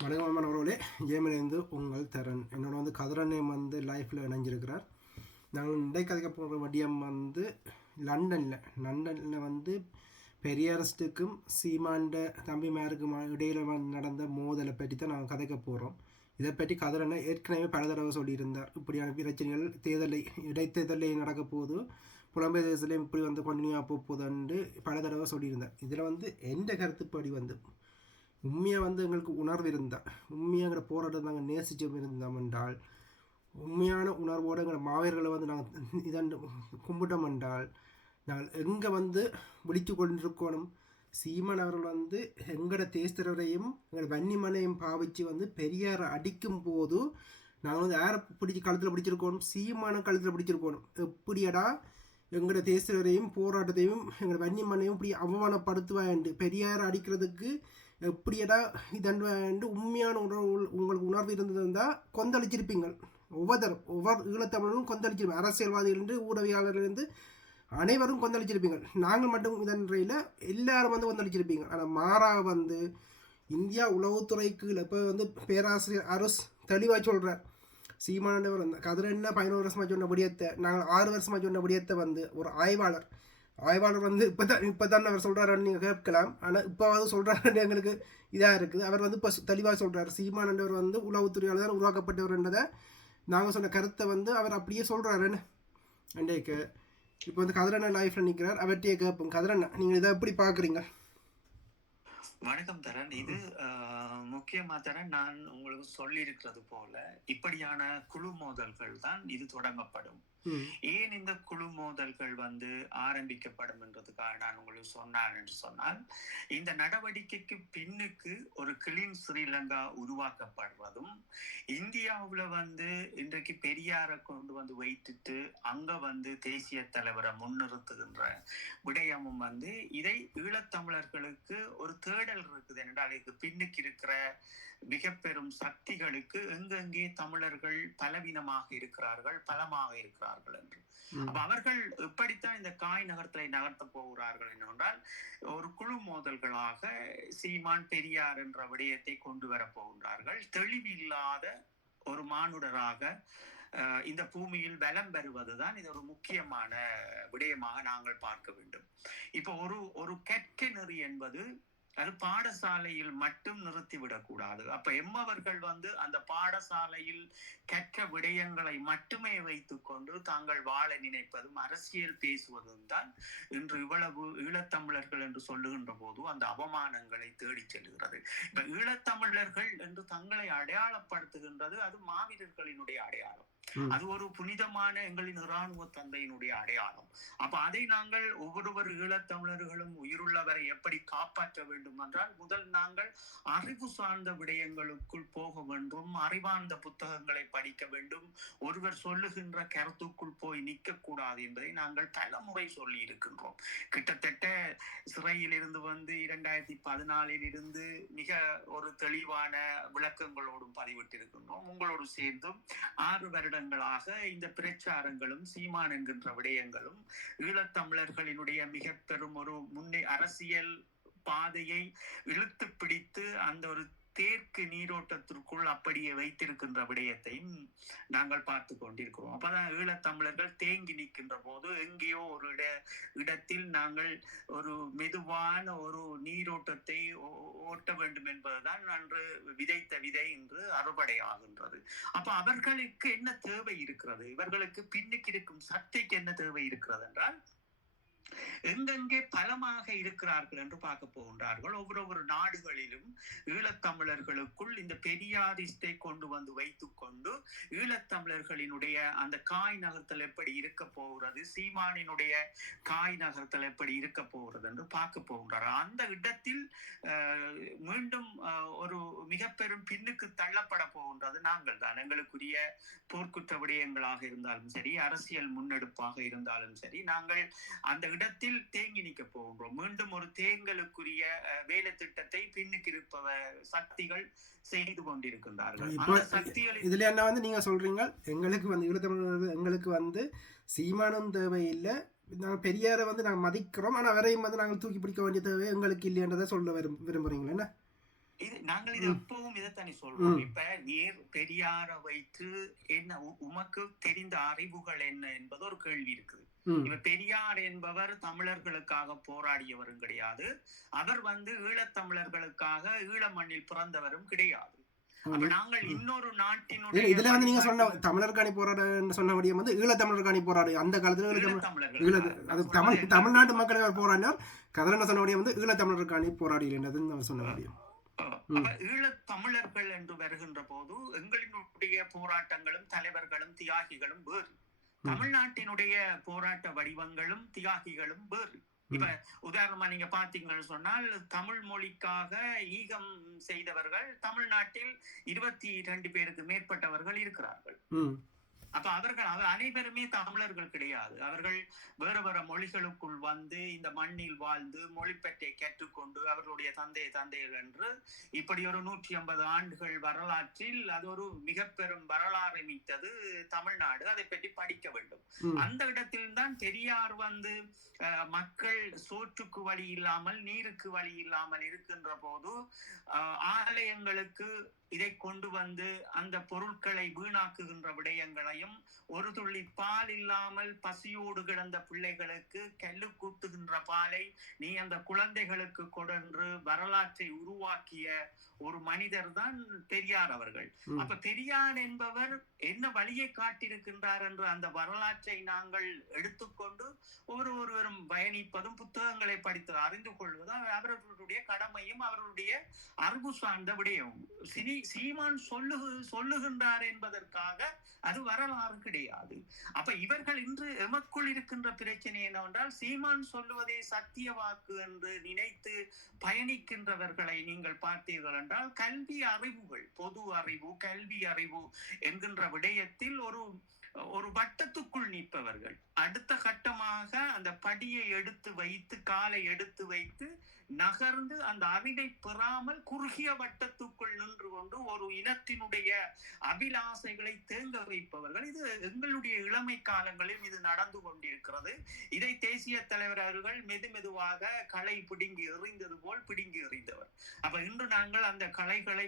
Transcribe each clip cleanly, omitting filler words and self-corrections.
வணக்கம் மாணவர்களே, ஜேமிலேருந்து உங்கள் தரன். என்னோட கதிரண்ணே லைஃப்பில் இணைஞ்சிருக்கிறார். நாங்கள் இண்டை கதைக்க போகிற வடியம் லண்டனில் பெரியாரிஸ்டுக்கும் சீமாண்ட தம்பிமாருக்கும் இடையில் நடந்த மோதலை பற்றி தான் நாங்கள் கதைக்க போகிறோம். இதை பற்றி கதிரண்ணே ஏற்கனவே பல தடவை சொல்லியிருந்தார். இப்படியான பிரச்சனைகள் இடைத்தேர்தலை நடக்க போது புலம்பெயர் தேசத்துலேயும் இப்படி கண்டினியூவாக போகுதுன்னு பல தடவை சொல்லியிருந்தார். இதில் எந்த கருத்துப்படி உண்மையாக எங்களுக்கு உணர்வு இருந்தால், உண்மையாக எங்களை போராட்டம் நாங்கள் நேசிச்சம் இருந்தோம் என்றால், உண்மையான உணர்வோடு எங்களை மாவீரர்களை நாங்கள் இதண்டு கும்பிட்டோம் என்றால், நாங்கள் எங்கே விழித்து கொண்டிருக்கணும். சீமன் அவர்கள் எங்களோட தேசரையும் எங்களோட வன்னிமனையும் பாவித்து பெரியாரை அடிக்கும் போது நாங்கள் யாரை பிடிச்சி கழுத்தில் பிடிச்சிருக்கணும், சீமான கழுத்தில் பிடிச்சிருக்கணும். எப்படியடா எங்களோட தேசரையும் போராட்டத்தையும் எங்களோட வன்னிமனையும் இப்படி அவமானப்படுத்துவாண்டு பெரியாரை அடிக்கிறதுக்கு எப்படியடா இதன்று உண்மையான உணர்வு உங்களுக்கு உணர்வு இருந்ததுதான் கொந்தளிச்சிருப்பீங்கள். ஒவ்வொரு ஈழத்தமிழரும் கொந்தளிச்சிருப்பீங்க. அரசியல்வாதிகள் என்று ஊடகவியாளர்லேருந்து அனைவரும் கொந்தளிச்சிருப்பீங்க. நாங்கள் மட்டும் இதன்றையில் எல்லாரும் கொந்தளிச்சிருப்பீங்க. ஆனால் மாறாக இந்தியா உளவுத்துறைக்கு இப்போ பேராசிரியர் அரசு தெளிவாக சொல்கிறார். சீமானவர் கதிரண்ண 11 வருஷமாக சொன்ன விடயத்தை, நாங்கள் 6 வருஷமாக சொன்ன விடயத்தை ஒரு ஆய்வாளர் இப்போ தான் அவர் சொல்கிறாருன்னு நீங்கள் கேட்கலாம். ஆனால் இப்போவாவது சொல்கிறாருன்னு எங்களுக்கு இதாக இருக்குது. அவர் இப்போ தெளிவாக சொல்கிறார். சீமானவர் உளவுத்துறையால் தான் உருவாக்கப்பட்டவர்ன்றதை நாங்கள் சொன்ன கருத்தை அவர் அப்படியே சொல்கிறாருன்னு அண்டேக்கு. இப்போ கதிரண்ண லைஃப்பில் நிற்கிறார். அவர்கிட்டயே கேட்போம். கதிரண்ணா, நீங்கள் இதை எப்படி பார்க்குறீங்க? வணக்கம் தரன். இது முக்கியமா தரன், நான் உங்களுக்கு சொல்லி இருக்கிறது போல இப்படியான குழு மோதல்கள் தான் இது தொடங்கப்படும். ஏன் இந்த குழு மோதல்கள் ஆரம்பிக்கப்படும் என்றதுக்காக நான் உங்களுக்கு சொன்னேன் என்று சொன்னால், இந்த நடவடிக்கைக்கு பின்னுக்கு ஒரு கிளீன் ஸ்ரீலங்கா உருவாக்கப்படுவதும், இந்தியாவுல இன்றைக்கு பெரியாரை கொண்டு வைத்துட்டு அங்க தேசிய தலைவரை முன்னிறுத்துகின்ற விடயமும் இதை ஈழத்தமிழர்களுக்கு ஒரு தேடல் இருக்குது என்றால், இதுக்கு பின்னுக்கு இருக்கிற மிக பெரும் சக்திகளுக்கு எங்கெங்கே தமிழர்கள் பலவீனமாக இருக்கிறார்கள், பலமாக இருக்கிறார்கள் என்று. அப்ப அவர்கள் இப்படித்தான் இந்த காய் நகரத்தை நகர்த்த போகிறார்கள் என்றால், ஒரு குழு மோதல்களாக சீமான் பெரியார் என்ற விடயத்தை கொண்டு வர போகின்றார்கள். தெளிவில்லாத ஒரு மானுடராக இந்த பூமியில் பலம் பெறுவதுதான் இது ஒரு முக்கியமான விடயமாக நாங்கள் பார்க்க வேண்டும். இப்போ ஒரு கற்க நெறி என்பது அது பாடசாலையில் மட்டும் நிறுத்திவிடக்கூடாது. அப்ப எம்மவர்கள் அந்த பாடசாலையில் கற்ற விடயங்களை மட்டுமே வைத்துக் கொண்டு தாங்கள் வாழ நினைப்பதும் அரசியல் பேசுவதும் தான் இன்று இவ்வளவு ஈழத்தமிழர்கள் என்று சொல்லுகின்ற போது அந்த அவமானங்களை தேடி செல்கிறது. இப்ப ஈழத்தமிழர்கள் என்று தங்களை அடையாளப்படுத்துகின்றது அது மாவீரர்களினுடைய அடையாளம். அது ஒரு புனிதமான எங்களின் இராணுவ தந்தையினுடைய அடையாளம். அப்ப அதை நாங்கள் ஒவ்வொருவர் ஈழத்தமிழர்களும் உயிருள்ளவரை எப்படி காப்பாற்ற வேண்டும் என்றால், முதல் நாங்கள் அறிவு சார்ந்த விடயங்களுக்குள் போக வேண்டும், அறிவார்ந்த புத்தகங்களை படிக்க வேண்டும், ஒருவர் சொல்லுகின்ற கருத்துக்குள் போய் நிற்க கூடாது என்பதை நாங்கள் பலமுறை சொல்லி இருக்கின்றோம். கிட்டத்தட்ட சிறையில் இருந்து 2014 இருந்து மிக ஒரு தெளிவான விளக்கங்களோடும் பதிவிட்டிருக்கின்றோம். உங்களோடு சேர்ந்தும் 6 வருடங்களாக இந்த பிரச்சாரங்களும் சீமான் என்கின்ற விடயங்களும் ஈழத்தமிழர்களினுடைய மிக பெரும் ஒரு அரசியல் பாதையை இழுத்து பிடித்து அந்த ஒரு தேர்க்கு நீரோட்டத்திற்குள் அப்படியே வைத்திருக்கின்ற விடயத்தையும் நாங்கள் பார்த்து கொண்டிருக்கிறோம். அப்பதான் ஈழத்தமிழர்கள் தேங்கி நிற்கின்ற போது எங்கேயோ ஒரு இடத்தில் நாங்கள் ஒரு மெதுவான ஒரு நீரோட்டத்தை ஓட்ட வேண்டும் என்பதுதான் அன்று விதைத்த விதை என்று அறுவடை ஆகின்றது. அப்ப அவர்களுக்கு என்ன தேவை இருக்கிறது, இவர்களுக்கு பின்னுக்கு இருக்கும் சக்திக்கு என்ன தேவை இருக்கிறது என்றால், எங்கெங்கே பலமாக இருக்கிறார்கள் என்று பார்க்க போகின்றார்கள். ஒவ்வொரு நாடுகளிலும் ஈழத்தமிழர்களுக்குள் இந்த பெரியாரிஸ்டை கொண்டு வைத்துக் கொண்டு ஈழத்தமிழர்களினுடைய அந்த காய் நகர்த்தல் எப்படி இருக்க போகிறது, சீமானினுடைய காய் நகர்த்தல் எப்படி இருக்க போகிறது என்று பார்க்க போகின்றார். அந்த இடத்தில் மீண்டும் ஒரு மிக பெரும் பின்னுக்கு தள்ளப்பட போகின்றது நாங்கள் தான். எங்களுக்குரிய போர்க்குற்ற விடயங்களாக இருந்தாலும் சரி, அரசியல் முன்னெடுப்பாக இருந்தாலும் சரி, நாங்கள் அந்த இடத்தில் தேங்கி நிற்க போகின்றோம். மீண்டும் ஒரு தேங்கலுக்குரிய வேலை திட்டத்தை பின்னுக்கு இருப்ப சக்திகள் செய்து கொண்டிருக்கின்றார்கள். இதுல என்ன நீங்க சொல்றீங்க, எங்களுக்கு ஈழத்தமிழர்கள் எங்களுக்கு சீமானும் தேவையில்லை, நாங்கள் பெரியாரை நாங்கள் மதிக்கிறோம், ஆனால் வரையும் நாங்கள் தூக்கி பிடிக்க வேண்டிய தேவை எங்களுக்கு இல்லைன்றதை சொல்ல விரும்புறீங்களா? என்ன நாங்கள் இது எப்பவும் இதைத்தானே சொல்றோம். இப்ப பெரியார வைத்து என்ன உமக்கு தெரிந்த அறிவுகள் என்ன என்பது ஒரு கேள்வி இருக்குது. இப்ப பெரியார் என்பவர் தமிழர்களுக்காக போராடியவரும் கிடையாது. அவர் ஈழத்தமிழர்களுக்காக ஈழ மண்ணில் பிறந்தவரும் கிடையாது. நாங்கள் இன்னொரு நாட்டினுடைய இதுல நீங்க சொன்ன தமிழர்காணி போராட சொன்னபடியும் ஈழத்தமிழர்காணி போராடு அந்த காலத்துல தமிழ்நாட்டு மக்களுக்கு போராடினார். கதிரண்ண சொன்னபடியும் ஈழத்தமிழர்காணி போராடி என்னதுன்னு சொன்னபடியும் ஈழத்தமிழர்கள் என்று வருகின்ற போது எங்களினுடைய போராட்டங்களும் தலைவர்களும் தியாகிகளும் வேறு, தமிழ்நாட்டினுடைய போராட்ட வடிவங்களும் தியாகிகளும் வேறு. இப்ப உதாரணமா நீங்க பாத்தீங்கன்னு சொன்னால் தமிழ் மொழிக்காக ஈகம் செய்தவர்கள் தமிழ்நாட்டில் 22 பேருக்கு மேற்பட்டவர்கள் இருக்கிறார்கள். அப்ப அவர்கள் அனைவருமே தமிழர்கள் கிடையாது. அவர்கள் வேற வேற மொழிகளுக்குள் இந்த மண்ணில் வாழ்ந்து மொழிப்பற்றை கற்றுக்கொண்டு அவர்களுடைய தந்தையர் என்று இப்படி ஒரு 150 ஆண்டுகள் வரலாற்றில் அது ஒரு மிக பெரும் வரலாறு மிக்கது தமிழ்நாடு. அதை பற்றி படிக்க வேண்டும். அந்த இடத்தில்தான் பெரியார் மக்கள் சோற்றுக்கு வழி இல்லாமல் நீருக்கு வழி இல்லாமல் இருக்கின்ற போது ஆலயங்களுக்கு இதை கொண்டு அந்த பொருட்களை வீணாக்குகின்ற விடயங்களையும் ஒரு துள்ளி பால் இல்லாமல் பசியோடு கிடந்த பிள்ளைகளுக்கு கல்லு கூட்டுகின்ற பாலை நீ அந்த குழந்தைகளுக்கு கொடென்று வரலாற்றை உருவாக்கிய ஒரு மனிதர் தான் பெரியார் அவர்கள். அப்ப பெரியார் என்பவர் என்ன வழியை காட்டியிருக்கின்றார் என்று அந்த வரலாற்றை நாங்கள் எடுத்துக்கொண்டு ஒவ்வொருவரும் பயணிப்பதும் புத்தகங்களை படித்து அறிந்து கொள்வதும் அவர்களுடைய கடமையும் அவர்களுடைய அறிவு சார்ந்த விடயம். சீமான் சொல்லுகின்றார் என்பதற்காக அது வரலாறு கிடையாது. அப்ப இவர்கள் இன்று எமக்குள் இருக்கின்ற பிரச்சனை என்னவென்றால் சீமான் சொல்லுவதே சத்திய வாக்கு என்று நினைத்து பயணிக்கின்றவர்களை நீங்கள் பார்த்தீர்கள் என்றால் கல்வி அறிவுகள், பொது அறிவு, கல்வி அறிவு என்கின்ற விடயத்தில் ஒரு வட்டத்துக்குள் நிற்பவர்கள் அடுத்த கட்டமாக அந்த படியை எடுத்து வைத்து காலை எடுத்து வைத்து நகர்ந்து அந்த அறிவை பெறாமல் குறுகிய வட்டத்துக்குள் நின்று கொண்டு ஒரு இனத்தினுடைய அபிலாசைகளை தேங்க வைப்பவர்கள். இது எங்களுடைய இளமை காலங்களில் இது நடந்து கொண்டிருக்கிறது. இதை தேசிய தலைவர் அவர்கள் மெதுவாக களை பிடுங்கி எறிந்தது போல் பிடுங்கி எறிந்தவர். அப்ப இன்று நாங்கள் அந்த களைகளை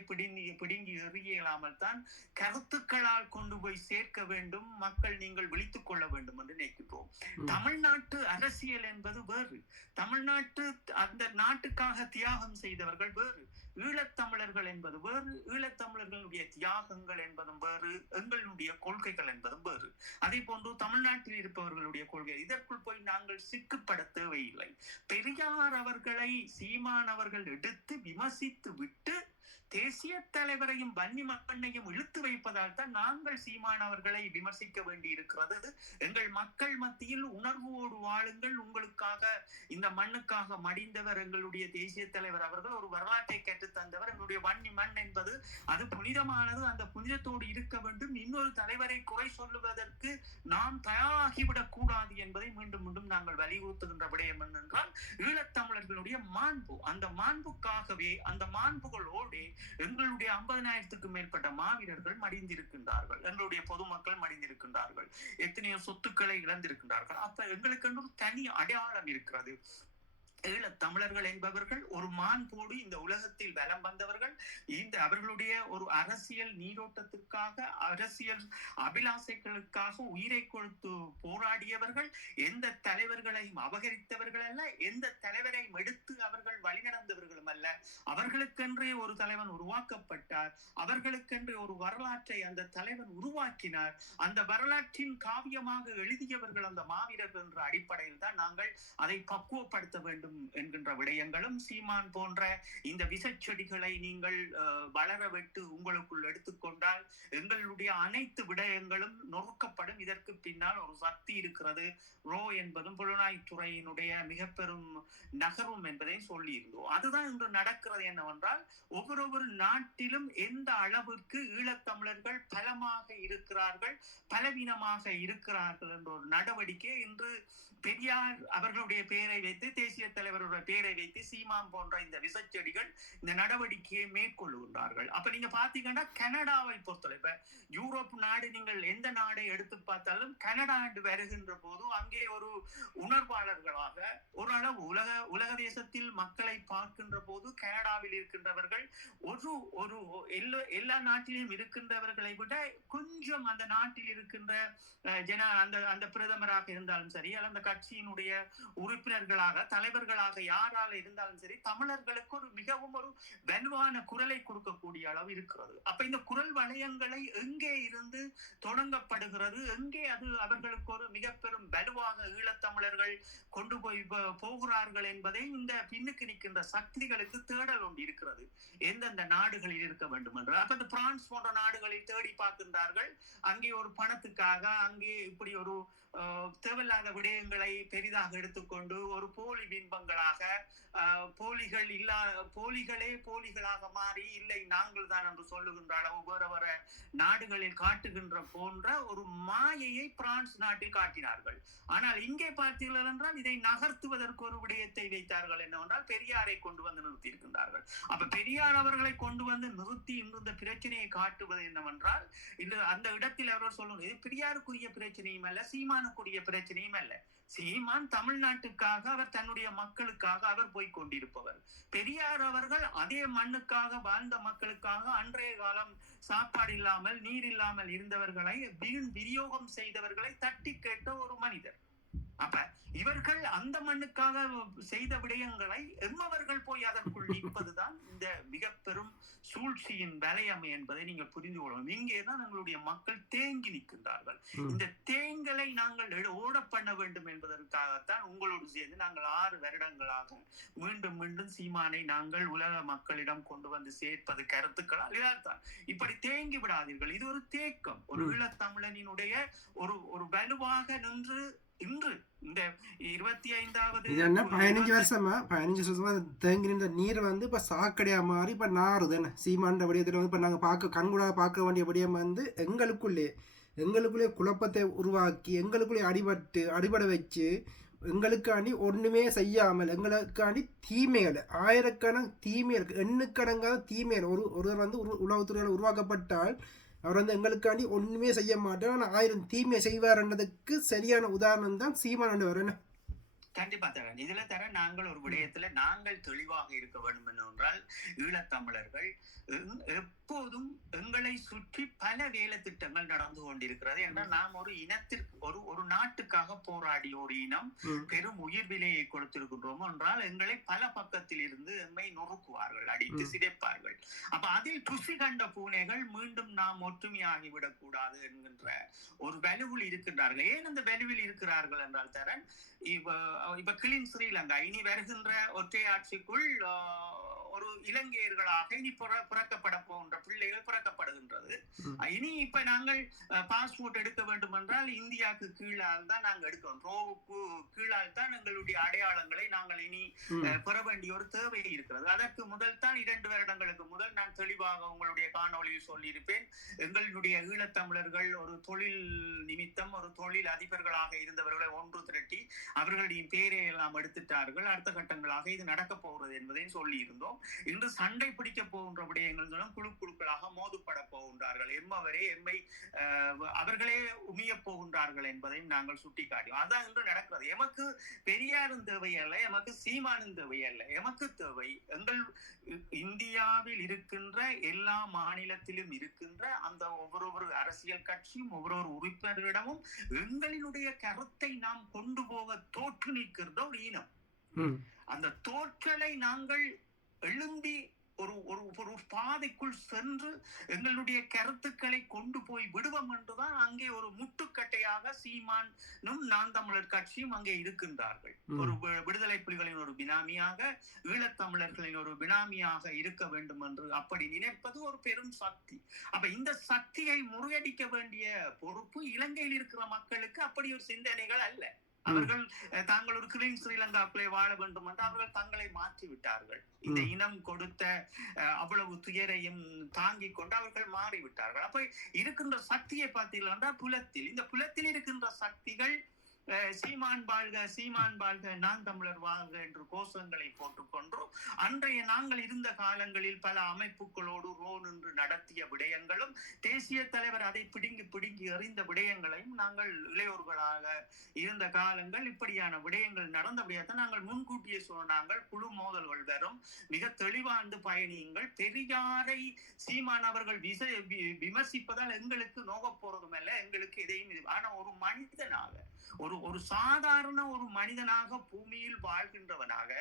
பிடுங்கி எறியலாமல் தான் கருத்துக்களால் கொண்டு போய் சேர்க்க வேண்டும். மக்கள் நீங்கள் விழித்துக் கொள்ள வேண்டும் என்று நினைக்கிறோம். தமிழ்நாட்டு அரசியல் என்பது வேறு, தமிழ்நாட்டு அந்த நாட்டுக்காக தியாகம் செய்தவர்கள் வேறு, ஈழத்தமிழர்கள் என்பது வேறு, ஈழத்தமிழர்களுடைய தியாகங்கள் என்பதும் வேறு, எங்களுடைய கொள்கைகள் என்பதும் வேறு. அதே போன்று தமிழ்நாட்டில் இருப்பவர்களுடைய கொள்கை. இதற்குள் போய் நாங்கள் சிக்குப்பட தேவையில்லை. பெரியார் அவர்களை சீமான் அவர்கள் எடுத்து விமர்சித்து விட்டு தேசிய தலைவரையும் வன்னி மண்ணையும் இழுத்து வைப்பதால் தான் நாங்கள் சீமான் அவர்களை விமர்சிக்க வேண்டி இருக்கிறது. எங்கள் மக்கள் மத்தியில் உணர்வோடு வாழுங்கள், உங்களுக்காக இந்த மண்ணுக்காக மடிந்தவர் எங்களுடைய தேசிய தலைவர் அவர்கள், ஒரு வரலாற்றை கற்றுத் தந்தவர். எங்களுடைய வன்னி மண் என்பது அது புனிதமானது, அந்த புனிதத்தோடு இருக்க வேண்டும். இன்னொரு தலைவரை குறை சொல்லுவதற்கு நாம் தயாராகிவிடக் கூடாது என்பதை மீண்டும் மீண்டும் நாங்கள் வலியுறுத்துகின்ற விடயம் என்னென்றால் ஈழத்தமிழர்களுடைய மாண்பு. அந்த மாண்புக்காகவே அந்த மாண்புகளோடு எங்களுடைய 50,000க்கும் மேற்பட்ட மாவீரர்கள் மடிந்திருக்கின்றார்கள், எங்களுடைய பொதுமக்கள் மடிந்திருக்கின்றார்கள், எத்தனையோ சொத்துக்களை இழந்திருக்கின்றார்கள். அப்ப எங்களுக்கு ஒரு தனி அடையாளம் இருக்கிறது. ஈழத்தமிழர்கள் என்பவர்கள் ஒரு மாண்போடு இந்த உலகத்தில் வலம் வந்தவர்கள். இந்த அவர்களுடைய ஒரு அரசியல் நீரோட்டத்திற்காக, அரசியல் அபிலாசைகளுக்காக உயிரை கொடுத்து போராடியவர்கள். எந்த தலைவர்களையும் அபகரித்தவர்கள் அல்ல, எந்த தலைவரையும் எடுத்து அவர்கள் வழிநடந்தவர்களும் அல்ல. அவர்களுக்கென்றே ஒரு தலைவன் உருவாக்கப்பட்டார், அவர்களுக்கென்றே ஒரு வரலாற்றை அந்த தலைவன் உருவாக்கினார். அந்த வரலாற்றின் காவியமாக எழுதியவர்கள் அந்த மாவீரர்கள் என்ற அடிப்படையில் தான் நாங்கள் அதை பக்குவப்படுத்த வேண்டும் என்கின்ற விடயங்களும் சீமான் போன்ற இந்த விசைச்செடிகளை நீங்கள் வளர விட்டு உங்களுக்குள் எடுத்துக்கொண்டால் எங்களுடைய அனைத்து விடயங்களும் நொறுக்கப்படும். இதற்கு பின்னால் ஒரு சக்தி இருக்கிறது, ரோ என்பதும் புலனாய்த்துறையினுடைய மிக பெரும் நகரும் என்பதை சொல்லியிருந்தோம். அதுதான் இன்று நடக்கிறது. என்னவென்றால் ஒவ்வொரு நாட்டிலும் எந்த அளவிற்கு ஈழத்தமிழர்கள் பலமாக இருக்கிறார்கள், பலவீனமாக இருக்கிறார்கள் என்ற ஒரு நடவடிக்கை இன்று பெரியார் அவர்களுடைய பெயரை வைத்து தேசிய தலைவருடைய பேரை வைத்து சீமான் போன்ற இந்த விசச்செடிகள் இந்த நடவடிக்கையை மேற்கொள்ளுகின்றார்கள். அப்ப நீங்க பாத்தீங்கன்னா கனடாவை பொறுத்தவரை இப்ப யூரோப் நாடு நீங்கள் எந்த நாடை எடுத்து பார்த்தாலும் கனடா என்று வருகின்ற போது அங்கே ஒரு உணர்வாளர்களாக ஓரளவு உலக தேசத்தில் மக்களை பார்க்கின்ற போது கனடாவில் இருக்கின்றவர்கள் ஒரு எல்லா நாட்டிலும் இருக்கின்றவர்களை விட கொஞ்சம் அந்த நாட்டில் இருக்கின்ற அந்த பிரதமராக இருந்தாலும் சரி அல்ல அந்த கட்சியினுடைய உறுப்பினர்களாக தலைவர்களாக யாரால இருந்தாலும் சரி தமிழர்களுக்கு ஒரு மிகவும் ஒரு வலுவான குரலை கொடுக்கக்கூடிய அளவு இருக்கிறது. அப்ப இந்த குரல் வளையங்களை எங்கே இருந்து தொடங்கப்படுகிறது, எங்கே அது அவர்களுக்கு ஒரு மிக பெரும் வலுவாக ஈழத்தமிழர்கள் கொண்டு போய் போகிறார்கள் என்பதை இந்த பின்னுக்கு நிற்கின்ற சக்திகளுக்கு தேடல் ஒன்று இருக்கிறது, எந்தெந்த நாடுகளில் இருக்க வேண்டும் என்று. அப்ப இந்த பிரான்ஸ் போன்ற நாடுகளில் தேடி பார்க்கின்றார்கள். அங்கே ஒரு பணத்துக்காக அங்கே இப்படி ஒரு தேவையில்லாத விடயங்களை பெரிதாக எடுத்துக்கொண்டு ஒரு போலி பிம்பங்களாக போலிகளே போலிகளாக மாறி இல்லை நாங்கள் தான் என்று சொல்லுகின்ற அளவு வேற நாடுகளில் காட்டுகின்ற போன்ற ஒரு மாயையை பிரான்ஸ் நாட்டில் காட்டினார்கள். ஆனால் இங்கே பார்த்தீர்கள் என்றால் இதை நகர்த்துவதற்கு ஒரு விடயத்தை வைத்தார்கள். என்னவென்றால் பெரியாரை கொண்டு வந்து நிறுத்தி இருக்கின்றார்கள். அப்ப பெரியார் அவர்களை கொண்டு வந்து நிறுத்தி இந்த பிரச்சனையை காட்டுவது என்னவென்றால் அந்த இடத்தில் அவர் சொல்லணும், இது பெரியாருக்குரிய பிரச்சனையும் அல்ல, சீமானுக்குரிய பிரச்சனையும் அல்ல. சீமான் தமிழ்நாட்டுக்காக அவர் தன்னுடைய மக்களுக்காக அவர் போய் கொண்டிருப்பவர். பெரியார் அவர்கள் அதே மண்ணுக்காக வாழ்ந்த மக்களுக்காக அன்றைய காலம் சாப்பாடு இல்லாமல் நீர் இல்லாமல் இருந்தவர்களை விநியோகம் செய்தவர்களை தட்டி கேட்ட ஒரு மனிதர். அப்ப இவர்கள் அந்த மண்ணுக்காக செய்த விடயங்களை எம்மவர்கள் போய் அதற்குள் நிற்பதுதான் இந்த மிக பெரும் சூழ்ச்சியின் வலையமை என்பதை நீங்கள் புரிந்து கொள்ளணும். இங்கேதான் எங்களுடைய மக்கள் தேங்கி நிற்கின்றார்கள். இந்த தேங்கலை நாங்கள் ஓட பண்ண வேண்டும் என்பதற்காகத்தான் உங்களோடு சேர்ந்து நாங்கள் 6 வருடங்களாக மீண்டும் மீண்டும் சீமானை நாங்கள் உலக மக்களிடம் கொண்டு வந்து சேர்ப்பது கருத்துக்களால் இதான். இப்படி தேங்கி விடாதீர்கள். இது ஒரு தேக்கம், ஒரு ஈழத்தமிழனினுடைய ஒரு வலுவாக நின்று இன்று இந்த 25வது 15 வருஷமா தேங்கி நின்ற நீர் வந்து இப்ப சாக்கடையா மாறி இப்ப நாறுது. சீமாண்ட விடயத்துல வந்து இப்ப நாங்க கண்கூடாக பார்க்க வேண்டிய விடயம் வந்து எங்களுக்குள்ளே குழப்பத்தை உருவாக்கி எங்களுக்குள்ளே அடிபட வச்சு எங்களுக்காண்டி ஒன்றுமே செய்யாமல் எங்களுக்காண்டி தீமைகள் ஆயிரக்கணக்கான தீமைகள் எண்ணுக்கணங்காத தீமைகள் ஒருவர் வந்து உளவுத்துறையால் உருவாக்கப்பட்டால் அவர் வந்து எங்களுக்காண்டி ஒன்றுமே செய்ய மாட்டார், ஆனால் 1000 தீமையை செய்வார்ன்றதுக்கு சரியான உதாரணம் தான் சீமான் வரேன். கண்டிப்பா தரேன். இதுல நாங்கள் ஒரு விடயத்துல நாங்கள் தெளிவாக இருக்க வேண்டும் என்றால் ஈழத்தமிழர்கள் எப்போதும் எங்களை சுற்றி பல வேலை திட்டங்கள் நடந்து கொண்டிருக்கிறது. என்றால் நாம் ஒரு இனத்திற்கு ஒரு நாட்டுக்காக போராடிய ஒரு இனம் பெரும் உயிர் விலையை கொடுத்திருக்கின்றோம் என்றால் எங்களை பல பக்கத்தில் இருந்து எம்மை நொறுக்குவார்கள், அடித்து சிதைப்பார்கள். அப்ப அதில் துசி கண்ட பூனைகள் மீண்டும் நாம் ஒற்றுமையாகிவிடக் கூடாது என்கின்ற ஒரு வலுவில் இருக்கின்றார்கள். ஏன் அந்த வலுவில் இருக்கிறார்கள் என்றால் தரன் இப்ப கிளீன் ஸ்ரீலங்கா இனி வருகின்ற ஒற்றை ஆட்சிக்குள் ஒரு இலங்கையர்களாக இனி பிறக்கப்பட போன்ற பிள்ளைகள் பிறக்கப்படுகின்றது. இனி இப்ப நாங்கள் பாஸ்போர்ட் எடுக்க வேண்டும் என்றால் இந்தியாவுக்கு கீழால் தான் நாங்கள் எடுக்கிறோம், ரோவுக்கு கீழால் தான் எங்களுடைய அடையாளங்களை நாங்கள் இனி பெற வேண்டிய ஒரு தேவை இருக்கிறது. அதற்கு முதல் தான் 2 வருடங்களுக்கு முதல் நான் தெளிவாக உங்களுடைய காணொலியில் சொல்லியிருப்பேன். எங்களுடைய ஈழத்தமிழர்கள் ஒரு தொழில் நிமித்தம் ஒரு தொழில் அதிபர்களாக இருந்தவர்களை ஒன்று திரட்டி அவர்களுடைய பேரை எல்லாம் எடுத்துட்டார்கள். அடுத்த கட்டங்களாக இது நடக்க போகிறது என்பதையும் சொல்லி இருந்தோம். இன்று சண்டை பிடிக்க போகின்ற விடயங்கள் குழுக்களாக மோதுப்பட போகின்றார்கள். எம்மை அவர்களே உமிய போகின்றார்கள் என்பதையும் நாங்கள் சுட்டிக்காட்டியோம். அதான் இன்று நடக்கிறது. எமக்கு பெரியாரும் தேவை அல்ல, எமக்கு சீமானும் தேவை அல்ல. எமக்கு தேவை எங்கள் இந்தியாவில் இருக்கின்ற எல்லா மாநிலத்திலும் இருக்கின்ற அந்த ஒவ்வொரு அரசியல் கட்சியும் ஒவ்வொரு உறுப்பினர்களிடமும் எங்களினுடைய கருத்தை நாம் கொண்டு போக தோற்று நிற்கின்ற ஒரு இனம். அந்த தோற்றலை நாங்கள் எழும்பி ஒரு பாதைக்குள் சென்று எங்களுடைய கருத்துக்களை கொண்டு போய் விடுவோம் என்றுதான் அங்கே ஒரு முட்டுக்கட்டையாக சீமானும் நாம் தமிழர் கட்சியும் அங்கே இருக்கின்றார்கள். ஒரு விடுதலை புலிகளின் ஒரு பினாமியாக ஈழத்தமிழர்களின் ஒரு பினாமியாக இருக்க வேண்டும் என்று அப்படி நினைப்பது ஒரு பெரும் சக்தி. அப்ப இந்த சக்தியை முறியடிக்க வேண்டிய பொறுப்பு இலங்கையில் இருக்கிற மக்களுக்கு அப்படி ஒரு சிந்தனைகள் அல்ல. அவர்கள் தாங்கள் ஒரு கிளீன் ஸ்ரீலங்காக்குள்ளே வாழ வேண்டும் என்று அவர்கள் தங்களை மாற்றி விட்டார்கள். இந்த இனம் கொடுத்த அவ்வளவு துயரையும் தாங்கிக் கொண்டு அவர்கள் மாறிவிட்டார்கள். அப்ப இருக்கின்ற சக்தியை பார்த்தீங்கன்னா புலத்தில், இந்த புலத்தில் இருக்கின்ற சக்திகள் சீமான் வாழ்க சீமான் வாழ்க நான் தமிழர் வாழ்க என்று கோஷங்களை போட்டுக்கொண்டு அன்றைய நாங்கள் இருந்த காலங்களில் பல அமைப்புகளோடு நின்று நடத்திய விடயங்களும் தேசிய தலைவர் அதை பிடுங்கி எறிந்த விடயங்களையும் நாங்கள் இளையோர்களாக இருந்த காலங்கள் இப்படியான விடயங்கள் நடந்தபடியாக நாங்கள் முன்கூட்டியே சொன்னாங்கள். குழு மோதல்கள் வரும், மிக தெளிவாந்து பயணியுங்கள். பெரியாரை சீமான் அவர்கள் விமர்சிப்பதால் எங்களுக்கு நோக போறதும் அல்ல, எங்களுக்கு எதையும். ஆனா ஒரு மனிதனாக, ஒரு சாதாரண ஒரு மனிதனாக, பூமியில் வாழ்கின்றவனாக,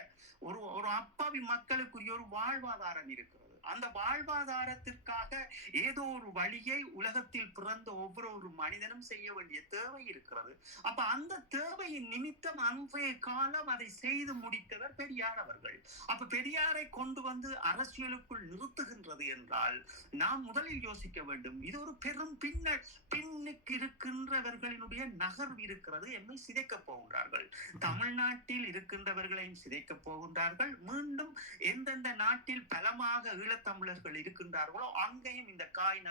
ஒரு அப்பாவி மக்களுக்குரிய ஒரு வாழ்வாதாரம் இருக்கிறது. அந்த வாழ்வாதாரத்திற்காக ஏதோ ஒரு வழியை உலகத்தில் பிறந்த ஒவ்வொரு மனிதனும் செய்ய வேண்டிய தேவை இருக்கிறது. அப்ப அந்த தேவையின் நிமித்தம் அன்றைய காலம் அதை செய்து முடித்தவர் பெரியார் அவர்கள். அப்ப பெரியாரை கொண்டு வந்து அரசியலுக்குள் நிறுத்துகின்றது என்றால் நாம் முதலில் யோசிக்க வேண்டும், இது ஒரு பெரும் பின்னுக்கு இருக்கின்றவர்களினுடைய நகர்வு இருக்கிறது. எம்மை சிதைக்க போகின்றார்கள். தமிழ்நாட்டில் இருக்கின்றவர்களையும் சிதைக்க போகின்றார்கள். மீண்டும் எந்தெந்த நாட்டில் பலமாக ஈழத்தமிழர்கள் இருக்கின்றார்களோ அங்கேயும் இந்த காய்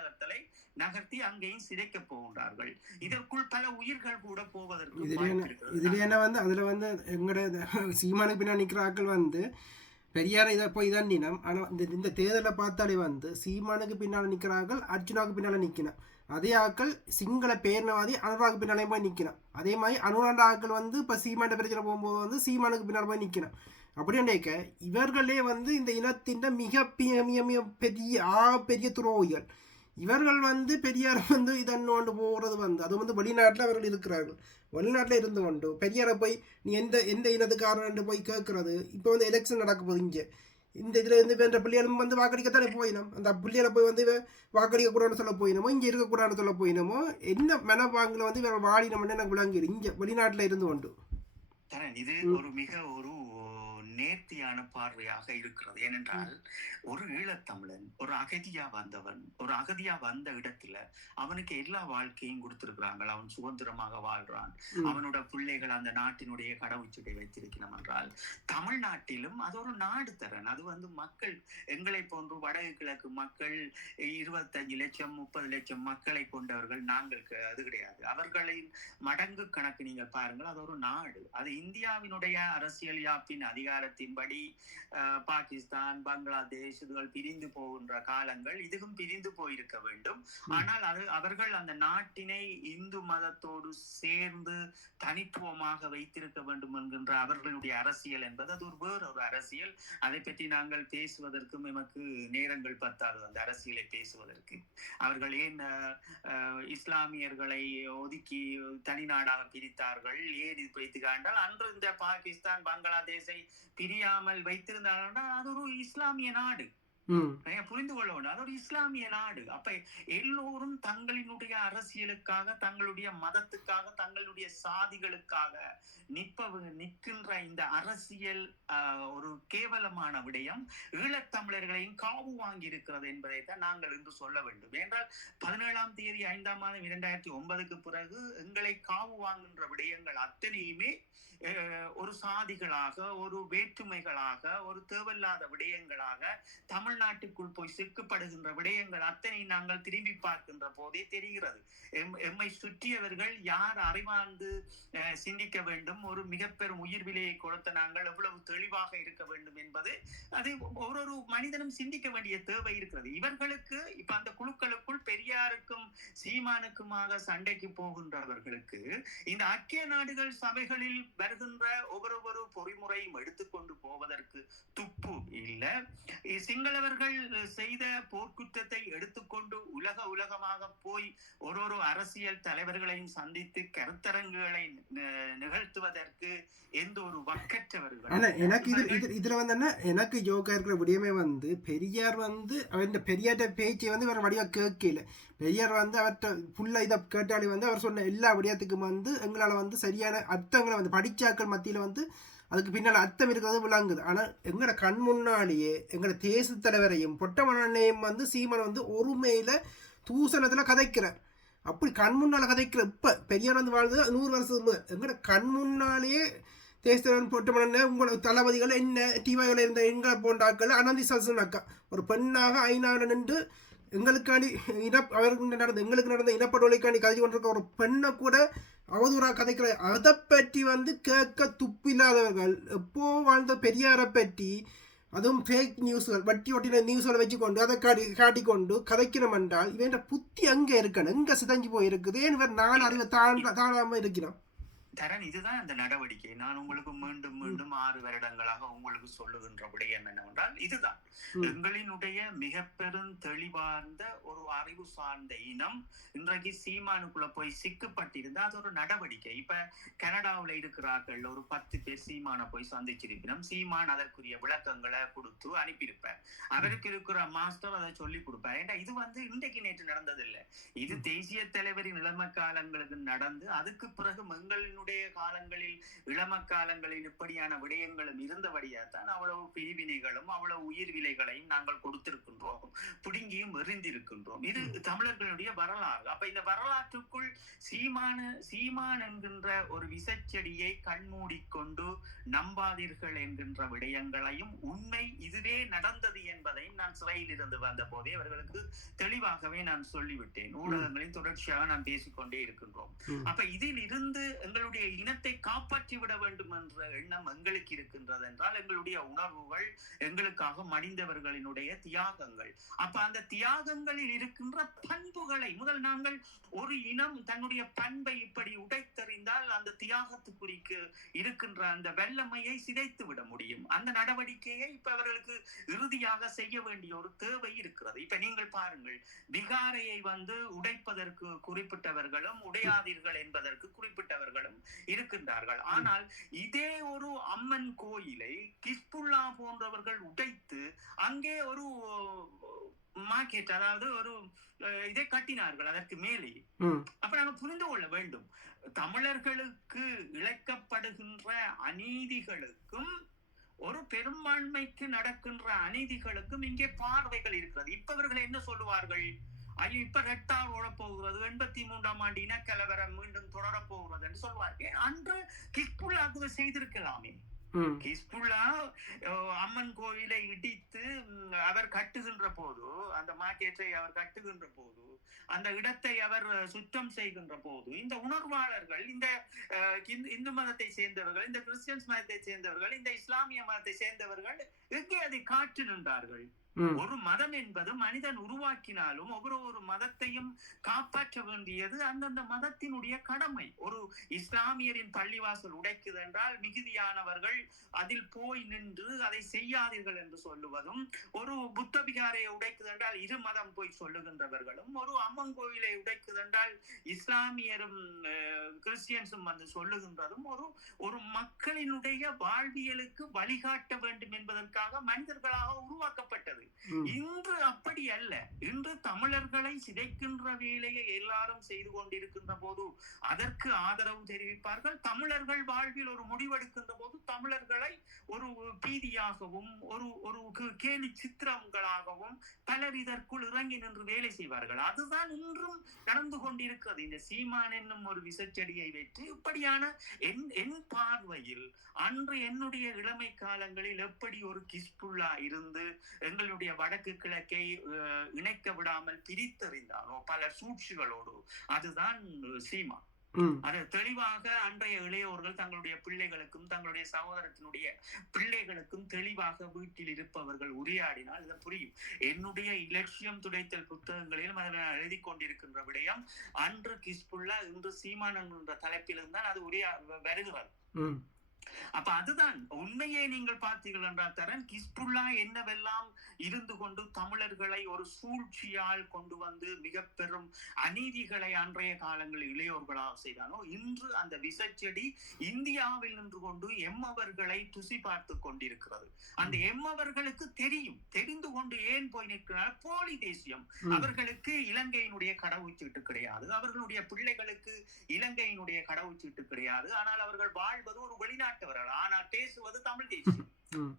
நகர்த்தி அங்கேயும் சிதைக்க போகின்றார்கள். இதற்குள் பல உயிர்கள் கூட போவதற்கு இதுல என்ன வந்து அதுல வந்து எங்கட சீமானுக்கு பின்னாடி நிக்கிற ஆட்கள் வந்து பெரியாரை இதை போய் தான் நினம். ஆனால் இந்த தேர்தலை பார்த்தாலே வந்து சீமானுக்கு பின்னால் நிற்கிறார்கள், அர்ஜுனாவுக்கு பின்னால் நிற்கணும். அதே ஆக்கள் சிங்கள பேர்னவாதி அனுராக்கு பின்னாலே போய் நிற்கணும். அதே மாதிரி அனுராண்ட ஆக்கள் வந்து இப்போ சீமாண்ட பிரச்சனை போகும்போது வந்து சீமானுக்கு பின்னால் போய் நிற்கணும். அப்படி நினைக்க இவர்களே வந்து இந்த இனத்தின் மிக பெரிய துரோகிகள். இவர்கள் வந்து பெரியார் வந்து இதன்னோண்டு போகிறது வந்து அது வந்து வெளிநாட்டில் அவர்கள் இருக்கிறார்கள். வெளிநாட்டில் இருந்து கொண்டு பெரியாரை போய் நீ எந்த இனத்துக்காரன் போய் கேட்கறது. இப்போ வந்து எலெக்ஷன் நடக்க போகுது இங்கே. இந்த இதில் இருந்து வேண்ட பிள்ளைகளும் வந்து வாக்களிக்கத்தானே போயினோம். அந்த பிள்ளைகளை போய் வந்து வாக்களிக்கக்கூடாதுன்னு சொல்ல போயினமோ, இங்கே இருக்கக்கூடாதுன்னு சொல்ல போயினமோ, என்ன மனப்பாங்கில் வந்து இவர்கள் வாடினோம்னு எனக்கு விளங்கிடு இங்கே வெளிநாட்டில் இருந்து கொண்டு. இது ஒரு மிக ஒரு நேர்த்தியான பார்வையாக இருக்கிறது. ஏனென்றால் ஒரு ஈழத்தமிழன், ஒரு அகதியா வந்த இடத்துல அவனுக்கு எல்லா வாழ்க்கையும் கொடுத்திருக்கிறாங்க. அவன் சுதந்திரமாக வாழ்றான். அவனோட பிள்ளைகள் அந்த நாட்டினுடைய கடவுச்சீட்டை வைத்திருக்கணும் என்றால் தமிழ்நாட்டிலும் அது ஒரு நாடு தரன். அது வந்து மக்கள் எங்களை போன்று வடக்கு கிழக்கு மக்கள் 25 லட்சம் 30 லட்சம் மக்களை கொண்டவர்கள் நாங்கள். அது கிடையாது. அவர்களின் மடங்கு கணக்கு நீங்கள் பாருங்கள். அது ஒரு நாடு. அது இந்தியாவினுடைய அரசியல் யாப்பின் அதிகாரத்தின்படி பாகிஸ்தான், பங்களாதேஷ் இதுகள் பிரிந்து போகின்ற காலங்கள் இதுவும் பிரிந்து போயிருக்க வேண்டும். ஆனால் அவர்கள் அந்த நாட்டினை இந்து மதத்தோடு சேர்ந்து தனித்துவமாக வைத்திருக்க வேண்டும் என்கின்ற அவர்களுடைய அரசியல் என்பது அது வேறொரு அரசியல். அதை பற்றி நாங்கள் பேசுவதற்கும் எமக்கு நேரங்கள் பத்தாது. அந்த அரசியலை பேசுவதற்கு அவர்கள் ஏன் இஸ்லாமியர்களை ஒதுக்கி தனி நாடாக பிரித்தார்கள், ஏன் இது பிரித்துக்காண்டால் அன்று இந்த பாகிஸ்தான் பங்களாதேஷை பிரியாமல் வைத்திருந்தார்கள். அது ஒரு இஸ்லாமிய நாடு. புரிந்து கொள்ள வேண்டும். அது ஒரு இஸ்லாமிய நாடு. அப்ப எல்லோரும் தங்களினுடைய அரசியலுக்காக, தங்களுடைய மதத்துக்காக, தங்களுடைய சாதிகளுக்காக நிற்கின்ற இந்த அரசியல் ஒரு கேவலமான விடயம் ஈழத்தமிழர்களையும் காவு வாங்கி இருக்கிறது என்பதைத்தான் நாங்கள் இன்று சொல்ல வேண்டும். என்றால் 17ஆம் தேதி 5ஆம் மாதம் 2009க்கு பிறகு எங்களை காவு வாங்குகின்ற விடயங்கள் அத்தனையுமே ஒரு சாதிகளாக, ஒரு வேற்றுமைகளாக, ஒரு தேவையில்லாத விடயங்களாக தமிழ்நாட்டுக்குள் போய் சிக்கப்படுகின்ற விடயங்கள் அத்தனை நாங்கள் திரும்பி பார்க்கின்ற போதே தெரிகிறது. எம்மை சுற்றியவர்கள் யார் அறிவார்ந்து சிந்திக்க வேண்டும், ஒரு மிக பெரும் உயிர் விலையை கொடுத்த நாங்கள் எவ்வளவு தெளிவாக இருக்க வேண்டும் என்பது அது ஒரு மனிதனும் சிந்திக்க வேண்டிய தேவை இருக்கிறது. இவர்களுக்கு இப்ப அந்த குழுக்களுக்குள் பெரியாருக்கும் சீமானுக்குமாக சண்டைக்கு போகின்றவர்களுக்கு இந்த ஐக்கிய நாடுகள் சபைகளில் வருகின்ற ஒவ்வொரு பொறிமுறையும் எடுத்துக்கொண்டு போவதற்கு துப்பு இல்லை. சிங்களவர்கள் செய்த போர்க்குற்றத்தை எடுத்துக்கொண்டு உலகமாக போய் ஒரு அரசியல் தலைவர்களையும் சந்தித்து கருத்தரங்குகளை நிகழ்த்துவதற்கு எந்த ஒரு வக்கற்றவர்கள். எனக்கு இதுல வந்து என்ன, எனக்கு யோகா இருக்கிற விடயமே வந்து பெரியார் வந்து அவன் பெரியார்ட பேச்சை வந்து வேற வடிவா கேட்கல. பெரியார் வந்து அவர்கிட்ட ஃபுல்லா இதை கேட்டாலே வந்து அவர் சொன்ன எல்லா விடயத்துக்கும் வந்து எங்களால் வந்து சரியான அர்த்தங்களை வந்து படிச்சாக்கள் மத்தியில் வந்து அதுக்கு பின்னால் அர்த்தம் இருக்கிறது விளங்குது. ஆனால் எங்களோட கண் முன்னாலேயே எங்களோட தேச தலைவரையும் பொட்டமனையும் வந்து சீமனை வந்து ஒருமையில் தூசணத்தில் கதைக்கிறார். அப்படி கண் முன்னால் கதைக்கிற இப்போ பெரியார் வந்து வாழ்ந்தது 100 வருஷத்துக்கு எங்களோட கண் முன்னாலேயே தேசத்தலைவன் பொட்டமனை உங்களோட தளபதிகள் என்ன டிவியில் இருந்த எங்களை போன்றாக்கள் அனந்தி சல்சன் அக்கா ஒரு பெண்ணாக ஐநாவில் நின்று எங்களுக்காண்டி அவருக்கு நடந்த எங்களுக்கு நடந்த இனப்படுகொலைக்காண்டி கதை கொண்டிருக்க ஒரு பெண்ணை கூட அவதூறா கதைக்கிற அதை பற்றி கேட்க துப்பில்லாதவர்கள் எப்போ வாழ்ந்த பெரியாரை பற்றி அதுவும் ஃபேக் நியூஸ்கள் வட்டி ஒட்டின நியூஸ்களை வச்சுக்கொண்டு அதை காட்டிக்கொண்டு கதைக்கணும் என்றால் இவன் புத்தி அங்கே இருக்கணும் எங்கே சிதைஞ்சு போயிருக்குது ஏன் இவர் நான் அறிவை தாழாமல் இருக்கிறோம் தரன். இதுதான் அந்த நடவடிக்கை. நான் உங்களுக்கு மீண்டும் மீண்டும் 6 வருடங்களாக உங்களுக்கு சொல்லுகின்ற விடயம் என்னவென்றால் இதுதான் எங்களினுடைய மிக பெரும் தெளிவார்ந்த ஒரு அறிவு சார்ந்த இனம் இன்றைக்கு சீமானுக்குள்ள போய் சிக்கப்பட்டிருந்தா அது ஒரு நடவடிக்கை. இப்ப கனடாவில் இருக்கிறார்கள் ஒரு 10 பேர் சீமான போய் சந்திச்சிருக்கிறோம். சீமான் அதற்குரிய விளக்கங்களை கொடுத்து அனுப்பியிருப்பார். அவருக்கு இருக்கிற மாஸ்டர் அதை சொல்லி கொடுப்பார். ஏன்னா இது இன்றைக்கு நேற்று நடந்ததில்லை. இது தேசிய தலைவரின் இளம காலங்களுக்கு நடந்து அதுக்கு பிறகு எங்களினுடைய காலங்களில் இளம காலங்களில் இப்படியான விடயங்களும் இருந்தபடியாத்தான் அவ்வளவு பிரிவினைகளும் அவ்வளவு உயிர் விலைகளையும் நாங்கள் கொடுத்திருக்கின்றோம், பிடுங்கியும் எறிந்திருக்கின்றோம். இது தமிழர்களுடைய வரலாறு. அப்ப இந்த வரலாற்றுக்குள் சீமான் என்கின்ற ஒரு விசச்செடியை கண்மூடிக்கொண்டு நம்பாதீர்கள் என்கின்ற விடயங்களையும் உண்மை இதுவே நடந்தது என்பதையும் நான் சிறையில் இருந்து வந்த போதே அவர்களுக்கு தெளிவாகவே நான் சொல்லிவிட்டேன். ஊடகங்களின் தொடர்ச்சியாக நான் பேசிக்கொண்டே இருக்கின்றோம். அப்ப இதில் இருந்து எங்களுடைய இனத்தை காப்பாற்றி விட வேண்டும் என்ற எண்ணம் எங்களுக்கு இருக்கின்றது என்றால் எங்களுடைய உணர்வுகள், எங்களுக்காக மடிந்தவர்களினுடைய தியாகங்கள், அப்ப அந்த தியாகங்களில் இருக்கின்ற பண்புகளை முதல் நாங்கள் ஒரு இனம் தன்னுடைய பண்பை இப்படி உடைத்தறிந்தால் அந்த தியாகத்துக்குறிக்கு இருக்கின்ற அந்த வெள்ளமையை சிதைத்து விட முடியும். அந்த நடவடிக்கையை இப்ப அவர்களுக்கு இறுதியாக செய்ய வேண்டிய ஒரு தேவை இருக்கிறது. இப்ப நீங்கள் பாருங்கள், பிகாரையை உடைப்பதற்கு குறிப்பிட்டவர்களும் உடையாதீர்கள் என்பதற்கு குறிப்பிட்டவர்களும் இருக்கின்றார்கள். ஆனால் இதே ஒரு அம்மன் கோயிலை கிஸ்புல்லா போன்றவர்கள் உடைத்து அங்கே ஒரு மார்க்கெட், அதாவது ஒரு இதை கட்டினார்கள் அதற்கு மேலே. அப்ப நாங்க புரிந்து கொள்ள வேண்டும், தமிழர்களுக்கு இழைக்கப்படுகின்ற அநீதிகளுக்கும் ஒரு பெரும்பான்மைக்கு நடக்கின்ற அநீதிகளுக்கும் இங்கே பார்வைகள் இருக்கிறது. இப்ப அவர்கள் என்ன சொல்லுவார்கள்? ஐயோ, இப்ப ரெட்டார் ஓடப்போகிறது, 83ஆம் ஆண்டு இனக்கலவரம் மீண்டும் தொடரப்போகிறது என்று சொல்வார்கள். அன்று கிஸ்புல்லாக்கு செய்திருக்கலாமே. ஹிஸ்புல்லா அம்மன் கோயிலை இடித்து அவர் கட்டுகின்ற போது, அந்த மார்க்கெட்டை அவர் கட்டுகின்ற போது, அந்த இடத்தை அவர் சுத்தம் செய்கின்ற போது இந்த உணர்வாளர்கள், இந்த இந்து மதத்தை சேர்ந்தவர்கள், இந்த கிறிஸ்டியன்ஸ் மதத்தை சேர்ந்தவர்கள், இந்த இஸ்லாமிய மதத்தை சேர்ந்தவர்கள் எங்கே அதை காற்று நின்றார்கள்? ஒரு மதம் என்பது மனிதன் உருவாக்கினாலும் ஒவ்வொரு மதத்தையும் காப்பாற்ற வேண்டியது அந்தந்த மதத்தினுடைய கடமை. ஒரு இஸ்லாமியரின் பள்ளிவாசல் உடைக்குது என்றால் மிகுதியானவர்கள் அதில் போய் நின்று அதை செய்யாதீர்கள் என்று சொல்லுவதும், ஒரு புத்த விகாரையை உடைக்குது என்றால் இரு மதம் போய் சொல்லுகின்றவர்களும், ஒரு அம்மன் கோவிலை உடைக்குது என்றால் இஸ்லாமியரும் கிறிஸ்டியன்ஸும் சொல்லுகின்றதும் ஒரு மக்களினுடைய வாழ்வியலுக்கு வழிகாட்ட வேண்டும் என்பதற்காக மனிதர்களாக உருவாக்கப்பட்டது. இன்று அப்படி அல்ல. இன்று தமிழர்களை சிதைக்கின்ற வேலையை எல்லாரும் செய்து கொண்டிருக்கின்ற போது அதற்கு ஆதரவு தெரிவிப்பார்கள். தமிழர்கள் வாழ்வில் ஒரு முடிவெடுக்கின்ற போது தமிழர்களை ஒரு பீதியாகவும் ஒரு கேலி சித்திரங்களாகவும் பலர் இதற்குள் இறங்கி நின்று வேலை செய்வார்கள். அதுதான் இன்றும் நடந்து கொண்டிருக்கிறது. இந்த சீமான் என்னும் ஒரு விசச்செடியை வைத்து இப்படியான என் பார்வையில் அன்று என்னுடைய இளமை காலங்களில் எப்படி ஒரு கிஸ்புல்லா இருந்து எங்களுடைய வடக்கு கிழக்கை இணைக்க விடாமல் பிரித்தறிந்தானோ பல சூழ்ச்சிகளோடு, அதுதான் சீமா. அது தெளிவாக அன்றைய இளையோர்கள் தங்களுடைய பிள்ளைகளுக்கும் தங்களுடைய சகோதரத்தினுடைய பிள்ளைகளுக்கும் தெளிவாக வீட்டில் இருப்பவர்கள் உரையாடினால் இதை புரியும். என்னுடைய இலட்சியம் துடைத்தல் புத்தகங்களிலும் அதில் எழுதி கொண்டிருக்கின்ற விடயம் அன்று கிஸ்புல்லா இன்று சீமான் என்ற தலைப்பிலும் தான் அது வருகிறது. அப்ப அதுதான் உண்மையை நீங்கள் பார்த்தீர்கள் என்றால் தரன், கிஸ்புல்லா என்னவெல்லாம் இருந்து கொண்டு தமிழர்களை ஒரு சூழ்ச்சியால் கொண்டு மிக பெரும் அநீதிகளை அன்றைய காலங்களில் இளையோர்களாக செய்தானோ, இன்று அந்த விசச்செடி இந்தியாவில் நின்று கொண்டு எம்மவர்களை துசி பார்த்து கொண்டிருக்கிறது. அந்த எம்மவர்களுக்கு தெரிந்து கொண்டு ஏன் போய் நிற்கிறார்? போலி தேசியம். அவர்களுக்கு இலங்கையினுடைய கடவுச்சீட்டு கிடையாது, அவர்களுடைய பிள்ளைகளுக்கு இலங்கையினுடைய கடவுச்சீட்டு கிடையாது. ஆனால் அவர்கள் வாழ்வது ஒரு வெளிநாட்டவர்கள், ஆனால் பேசுவது தமிழ் தேசியம்.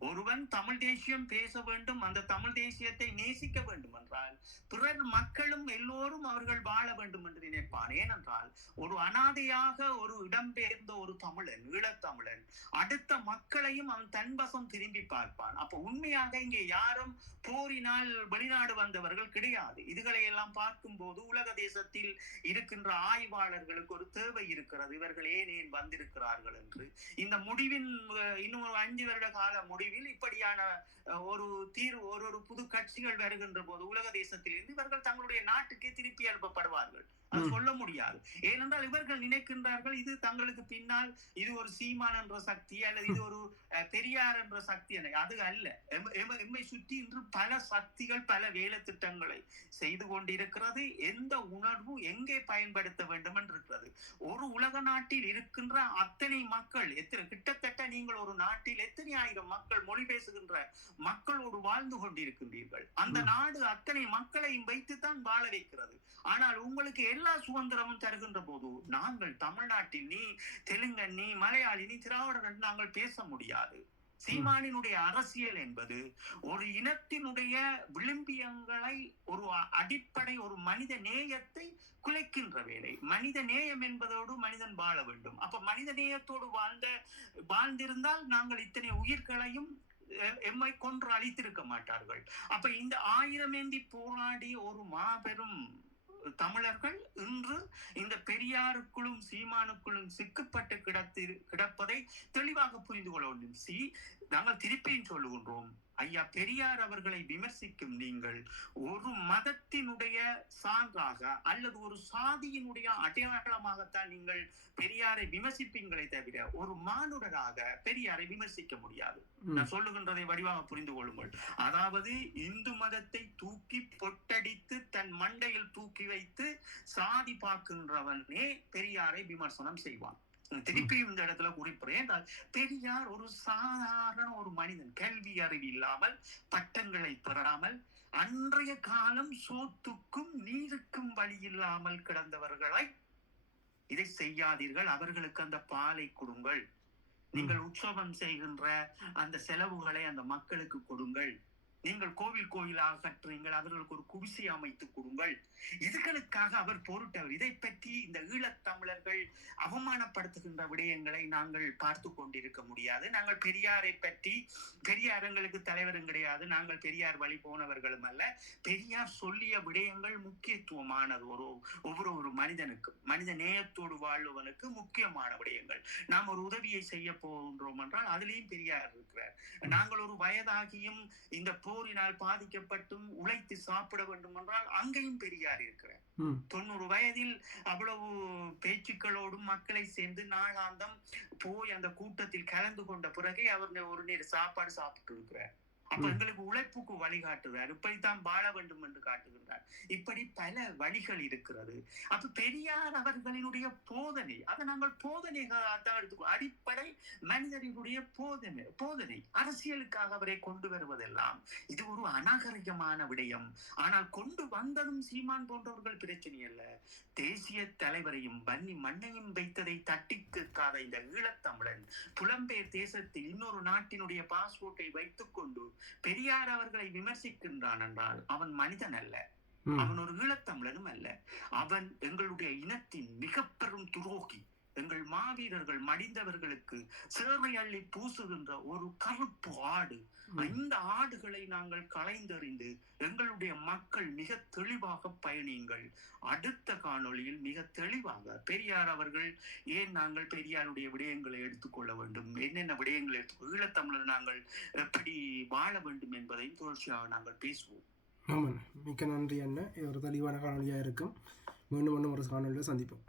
ஒருவன் தமிழ் தேசியம் பேச வேண்டும், அந்த தமிழ் தேசியத்தை நேசிக்க வேண்டும் என்றால் பிறர் மக்களும் எல்லோரும் அவர்கள் வாழ வேண்டும் என்று நினைப்பான். ஏனென்றால் ஒரு அனாதையாக ஒரு இடம்பெயர்ந்த ஒரு தமிழன், ஈழத்தமிழன் அடுத்த மக்களையும் அவன் தன்வசம் திரும்பி பார்ப்பான். அப்ப உண்மையாக இங்கே யாரும் போரினால் வெளிநாடு வந்தவர்கள் கிடையாது. இதுகளை எல்லாம் பார்க்கும் போது உலக தேசத்தில் இருக்கின்ற ஆய்வாளர்களுக்கு ஒரு தேவை இருக்கிறது. இவர்கள் ஏன் வந்திருக்கிறார்கள் என்று. இந்த முடிவின் இன்னும் 5 வருட கால முடிவில் இப்படியான ஒரு தீர்வு, ஒரு புது கட்சிகள் வருகின்ற போது உலக தேசத்திலிருந்து இவர்கள் தங்களுடைய நாட்டுக்கே திருப்பி அனுப்பப்படுவார்கள். அது சொல்ல முடியாது. ஏனென்றால் இவர்கள் நினைக்கின்றார்கள் இது தங்களுக்கு பின்னால் இது ஒரு சீமான் என்ற சக்தி அல்லது இது ஒரு பெரியார் என்ற சக்தி. அது அல்ல. எம்மை சுற்றி இன்று பல சக்திகள் பல வேலை திட்டங்களை செய்து கொண்டிருக்கிறது. எந்த உணர்வு எங்கே பயன்படுத்த வேண்டும் என்று இருக்கிறது. ஒரு உலக நாட்டில் இருக்கின்ற அத்தனை மக்கள் கிட்டத்தட்ட நீங்கள் ஒரு நாட்டில் எத்தனை ஆயிரம் மக்கள் மொழி பேசுகின்ற மக்களோடு வாழ்ந்து கொண்டிருக்கின்றீர்கள். அந்த நாடு அத்தனை மக்களையும் வைத்துத்தான் வாழ வைக்கிறது. ஆனால் உங்களுக்கு எல்லா சுதந்திரமும் தருகின்ற போது நாங்கள் தமிழ்நாட்டில் நீ தெலுங்கன், நீ மலையாளி, நீ திராவிடன் நாங்கள் பேச முடியாது. சீமானினுடைய அரசியல் என்பது ஒரு இனத்தினுடைய விளிம்பியங்களை, ஒரு அடிப்படை, ஒரு மனித நேயத்தை குலைக்கின்ற வேலை. மனித நேயம் என்பதோடு மனிதன் வாழ வேண்டும். அப்ப மனித நேயத்தோடு வாழ்ந்திருந்தால் நாங்கள் இத்தனை உயிர்களையும் எம்மை கொன்று அழித்திருக்க மாட்டார்கள். அப்ப இந்த 1000 ஏந்தி போராடி ஒரு மாபெரும் தமிழர்கள் இன்று இந்த பெரியாருக்குள்ளும் சீமானுக்குள்ளும் சிக்கப்பட்டு கிடப்பதை தெளிவாக புரிந்து கொள்ள வேண்டும். நாங்கள் திருப்பியும் சொல்லுகின்றோம், ஐயா பெரியார் அவர்களை விமர்சிக்கும் நீங்கள் ஒரு மதத்தினுடைய சான்றாக அல்லது ஒரு சாதியினுடைய அடையாளமாகத்தான் நீங்கள் பெரியாரை விமர்சிப்பீங்களே தவிர ஒரு மானுடராக பெரியாரை விமர்சிக்க முடியாது. நான் சொல்லுகின்றதை வடிவாக புரிந்து கொள்ளுங்கள். அதாவது இந்து மதத்தை தூக்கி பொட்டடித்து தன் மண்டையில் தூக்கி வைத்து சாதி பார்க்கின்றவனே பெரியாரை விமர்சனம் செய்வான். திருப்பியும் இந்த இடத்துல குறிப்பிடுறேன், பெரியார் ஒரு சாதாரண ஒரு மனிதன், கல்வி அறிவு இல்லாமல், பட்டங்களை பெறாமல், அன்றைய காலம் சோத்துக்கும் நீருக்கும் வழி இல்லாமல் கிடந்தவர்களை இதை செய்யாதீர்கள், அவர்களுக்கு அந்த பாலை கொடுங்கள், நீங்கள் உற்சவம் செய்கின்ற அந்த செலவுகளை அந்த மக்களுக்கு கொடுங்கள், நீங்கள் கோவிலாக கட்டுறீங்கள், அவர்களுக்கு ஒரு குடிசை அமைத்து கொடுங்கள். இதுகளுக்காக அவர் பொருட்டவர். இதை பற்றி இந்த ஈழத்தமிழர்கள் அவமானப்படுத்துகின்ற விடயங்களை நாங்கள் பார்த்து கொண்டிருக்க முடியாது. நாங்கள் பெரியாரை பற்றி, பெரியார் எங்களுக்கு தலைவரும் கிடையாது, நாங்கள் பெரியார் வழி போனவர்களும் அல்ல. பெரியார் சொல்லிய விடயங்கள் முக்கியத்துவமானது. ஒவ்வொரு மனிதனுக்கும், மனித நேயத்தோடு வாழ்வனுக்கு முக்கியமான விடயங்கள். நாம் ஒரு உதவியை செய்ய போகின்றோம் என்றால் அதிலேயும் பெரியார் இருக்கிறார். நாங்கள் ஒரு வயதாகியும் இந்த போரினால் பாதிக்கப்பட்டும் உழைத்து சாப்பிட வேண்டும் என்றால் அங்கேயும் பெரியார் இருக்கிறார். 90 வயதில் அவ்வளவு பேச்சுக்களோடும் மக்களை சேர்ந்து நாளாந்தம் போய் அந்த கூட்டத்தில் கலந்து கொண்ட பிறகு அவர் ஒரு நேரம் சாப்பாடு சாப்பிட்டு இருக்கிறார். அப்ப எங்களுக்கு உழைப்புக்கு வழிகாட்டுகிறார். இப்படித்தான் வாழ வேண்டும் என்று காட்டுகின்றார். இப்படி பல வழிகள் இருக்கிறது. அப்ப பெரியார் அவர்களினுடைய போதனை, அதை நாங்கள் போதனைகளாக எடுத்துக்கோ. அடிப்படை மனிதர்களுடைய போதனை அரசியலுக்காக அவரை கொண்டு வருவதெல்லாம் இது ஒரு அநாகரிகமான விடயம். ஆனால் கொண்டு வந்ததும் சீமான் போன்றவர்கள் பிரச்சனை அல்ல. தேசிய தலைவரையும் வன்னி மண்ணையும் வைத்ததை தட்டி கேட்காத இந்த ஈழத்தமிழன் புலம்பெயர் தேசத்தில் இன்னொரு நாட்டினுடைய பாஸ்போர்ட்டை வைத்துக் கொண்டு பெரியார் அவர்களை விமர்சிக்கின்றான் என்றால் அவன் மனிதன் அல்ல, அவன் ஒரு ஈழத்தமிழனும் அல்ல. அவன் எங்களுடைய இனத்தின் மிக பெரும் துரோகி. எங்கள் மாவீரர்கள் மடிந்தவர்களுக்கு சேவை அள்ளி பூசுகின்ற ஒரு கருப்பு ஆடு. இந்த ஆடுகளை நாங்கள் களைந்தறிந்து எங்களுடைய மக்கள் மிக தெளிவாக பயணியுங்கள். அடுத்த காணொளியில் மிக தெளிவாக பெரியார் அவர்கள் ஏன் நாங்கள் பெரியாருடைய விடயங்களை எடுத்துக்கொள்ள வேண்டும், என்னென்ன விடயங்களை ஈழத்தமிழர் நாங்கள் எப்படி வாழ வேண்டும் என்பதையும் தொடர்ச்சியாக நாங்கள் பேசுவோம். ஆமாம், மிக்க நன்றி அண்ணா. இது ஒரு தெளிவான காணொலியாக இருக்கும். மீண்டும் ஒரு காணொலியில் சந்திப்போம்.